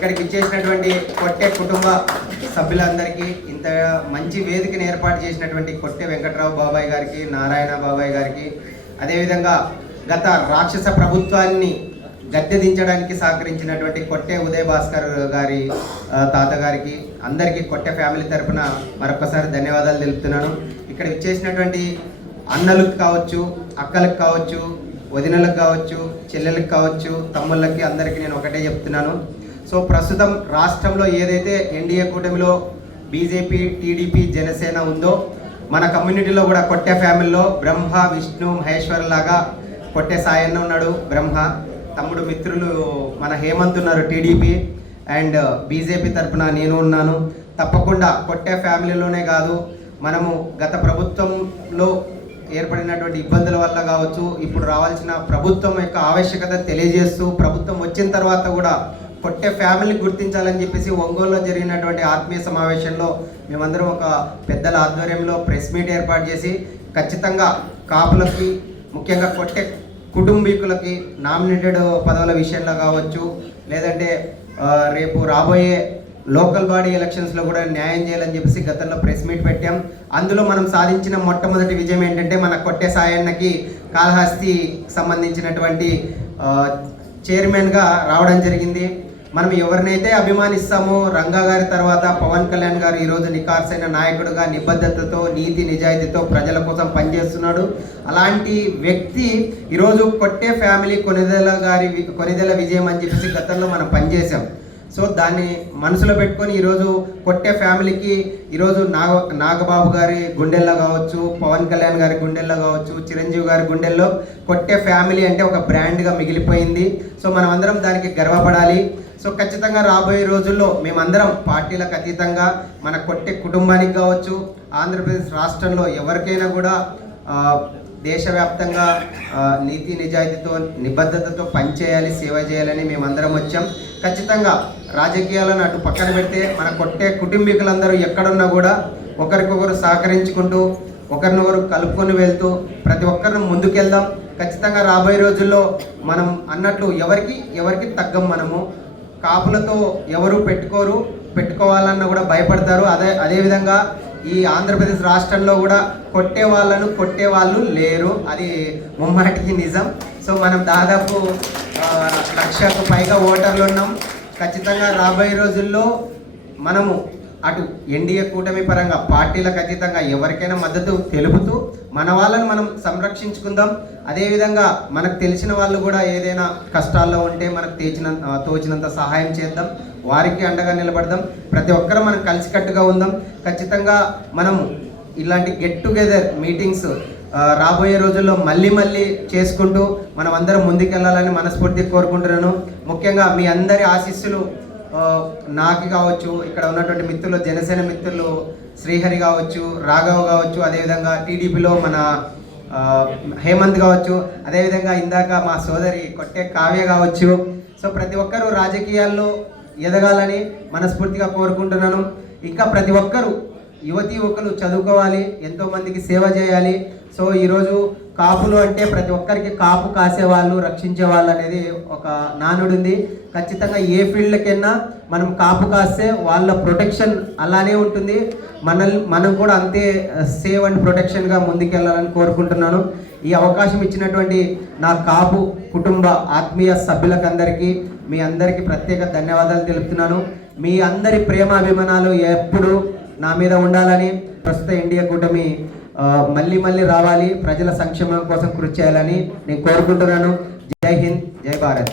ఇక్కడికి ఇచ్చేసినటువంటి కొట్టె కుటుంబ సభ్యులందరికీ, ఇంత మంచి వేదికను ఏర్పాటు చేసినటువంటి కొట్టె వెంకట్రావు బాబాయ్ గారికి, నారాయణ బాబాయ్ గారికి, అదేవిధంగా గత రాక్షస ప్రభుత్వాన్ని గద్దె దించడానికి సహకరించినటువంటి కొట్టె ఉదయ్ భాస్కర్ గారి తాతగారికి, అందరికీ కొట్టె ఫ్యామిలీ తరఫున మరొకసారి ధన్యవాదాలు తెలుపుతున్నాను. ఇక్కడ ఇచ్చేసినటువంటి అన్నలకు కావచ్చు, అక్కలకు కావచ్చు, వదినలకు కావచ్చు, చెల్లెలకు కావచ్చు, తమ్ముళ్ళకి, అందరికీ నేను ఒకటే చెప్తున్నాను. సో ప్రస్తుతం రాష్ట్రంలో ఏదైతే ఎన్డీఏ కూటమిలో బీజేపీ, టీడీపీ, జనసేన ఉందో, మన కమ్యూనిటీలో కూడా కొట్టె ఫ్యామిలీలో బ్రహ్మ, విష్ణు, మహేశ్వర్ లాగా కొట్టె సాయన్న ఉన్నాడు బ్రహ్మ, తమ్ముడు మిత్రులు మన హేమంత్ ఉన్నారు టీడీపీ అండ్ బీజేపీ తరఫున నేను ఉన్నాను. తప్పకుండా కొట్టె ఫ్యామిలీలోనే కాదు, మనము గత ప్రభుత్వంలో ఏర్పడినటువంటి ఇబ్బందుల వల్ల కావచ్చు, ఇప్పుడు రావాల్సిన ప్రభుత్వం యొక్క ఆవశ్యకత తెలియజేస్తూ, ప్రభుత్వం వచ్చిన తర్వాత కూడా కొట్టె ఫ్యామిలీని గుర్తించాలని చెప్పేసి ఒంగోలులో జరిగినటువంటి ఆత్మీయ సమావేశంలో మేమందరం ఒక పెద్దల ఆధ్వర్యంలో ప్రెస్ మీట్ ఏర్పాటు చేసి, ఖచ్చితంగా కాపులకి, ముఖ్యంగా కొట్టె కుటుంబీకులకి నామినేటెడ్ పదవుల విషయంలో కావచ్చు, లేదంటే రేపు రాబోయే లోకల్ బాడీ ఎలక్షన్స్లో కూడా న్యాయం చేయాలని చెప్పేసి గతంలో ప్రెస్ మీట్ పెట్టాం. అందులో మనం సాధించిన మొట్టమొదటి విజయం ఏంటంటే మన కొట్టె సాయన్నకి కాళహస్తి సంబంధించినటువంటి చైర్మన్గా రావడం జరిగింది. మనం ఎవరినైతే అభిమానిస్తామో, రంగా గారి తర్వాత పవన్ కళ్యాణ్ గారు ఈరోజు నిఖార్సైన నాయకుడుగా నిబద్ధతతో, నీతి నిజాయితీతో ప్రజల కోసం పనిచేస్తున్నాడు. అలాంటి వ్యక్తి ఈరోజు కొట్టె ఫ్యామిలీ కొనిదెల విజయం అని చెప్పేసి గతంలో మనం పనిచేసాం. సో దాన్ని మనసులో పెట్టుకొని ఈరోజు కొట్టె ఫ్యామిలీకి ఈరోజు నాగబాబు గారి గుండెల్లో కావచ్చు, పవన్ కళ్యాణ్ గారి గుండెల్లో కావచ్చు, చిరంజీవి గారి గుండెల్లో కొట్టె ఫ్యామిలీ అంటే ఒక బ్రాండ్గా మిగిలిపోయింది. సో మనం అందరం దానికి గర్వపడాలి. సో ఖచ్చితంగా రాబోయే రోజుల్లో మేమందరం పార్టీలకు అతీతంగా మన కొట్టె కుటుంబానికి కావచ్చు, ఆంధ్రప్రదేశ్ రాష్ట్రంలో ఎవరికైనా కూడా దేశవ్యాప్తంగా నీతి నిజాయితీతో, నిబద్ధతతో పనిచేయాలి, సేవ చేయాలని మేమందరం వచ్చాం. ఖచ్చితంగా రాజకీయాలను అటు పక్కన పెడితే మన కొట్టె కుటుంబీకులందరూ ఎక్కడున్నా కూడా ఒకరికొకరు సహకరించుకుంటూ, ఒకరినొకరు కలుపుకొని వెళ్తూ ప్రతి ఒక్కరిని ముందుకెళ్దాం. ఖచ్చితంగా రాబోయే రోజుల్లో మనం అన్నట్లు ఎవరికి తగ్గం. మనము కాపులతో ఎవరు పెట్టుకోవాలన్నా కూడా భయపడతారు. అదేవిధంగా ఈ ఆంధ్రప్రదేశ్ రాష్ట్రంలో కూడా కొట్టే వాళ్ళు లేరు, అది ముమ్మాటికి నిజం. సో మనం దాదాపు 1,00,000కు పైగా ఓటర్లు ఉన్నాం. ఖచ్చితంగా రాబోయే రోజుల్లో మనము అటు ఎన్డీఏ కూటమి పరంగా పార్టీలకు అతీతంగా ఎవరికైనా మద్దతు తెలుపుతూ మన వాళ్ళని మనం సంరక్షించుకుందాం. అదేవిధంగా మనకు తెలిసిన వాళ్ళు కూడా ఏదైనా కష్టాల్లో ఉంటే మనకు తోచినంత సహాయం చేద్దాం, వారికి అండగా నిలబడదాం. ప్రతి ఒక్కరూ మనం కలిసికట్టుగా ఉందాం. ఖచ్చితంగా మనము ఇలాంటి గెట్ టుగెదర్ మీటింగ్స్ రాబోయే రోజుల్లో మళ్ళీ చేసుకుంటూ మనం అందరం ముందుకెళ్ళాలని మనస్ఫూర్తిగా కోరుకుంటున్నాను. ముఖ్యంగా మీ అందరి ఆశీస్సులు నాకు కావచ్చు, ఇక్కడ ఉన్నటువంటి మిత్రులు, జనసేన మిత్రులు శ్రీహరి కావచ్చు, రాఘవ్ కావచ్చు, అదేవిధంగా టీడీపీలో మన హేమంత్ కావచ్చు, అదేవిధంగా ఇందాక మా సోదరి కొట్టె కావ్య కావచ్చు. సో ప్రతి ఒక్కరూ రాజకీయాల్లో ఎదగాలని మనస్ఫూర్తిగా కోరుకుంటున్నాను. ఇంకా ప్రతి ఒక్కరూ యువతి యువకులు చదువుకోవాలి, ఎంతోమందికి సేవ చేయాలి. సో ఈరోజు కాపులు అంటే ప్రతి ఒక్కరికి కాపు కాసేవాళ్ళు, రక్షించేవాళ్ళు అనేది ఒక నానుడు ఉంది. ఖచ్చితంగా ఏ ఫీల్డ్కైనా మనం కాపు కాస్తే వాళ్ళ ప్రొటెక్షన్ అలానే ఉంటుంది. మనం కూడా అంతే సేవ్ అండ్ ప్రొటెక్షన్గా ముందుకెళ్ళాలని కోరుకుంటున్నాను. ఈ అవకాశం ఇచ్చినటువంటి నా కాపు కుటుంబ ఆత్మీయ సభ్యులకందరికీ, మీ అందరికీ ప్రత్యేక ధన్యవాదాలు తెలుపుతున్నాను. మీ అందరి ప్రేమ అభిమానాలు ఎప్పుడు నా మీద ఉండాలని, ప్రస్తుత ఎన్డీఏ కూటమి మళ్ళీ రావాలి, ప్రజల సంక్షేమం కోసం కృషి చేయాలని నేను కోరుకుంటున్నాను. జై హింద్, జై భారత్.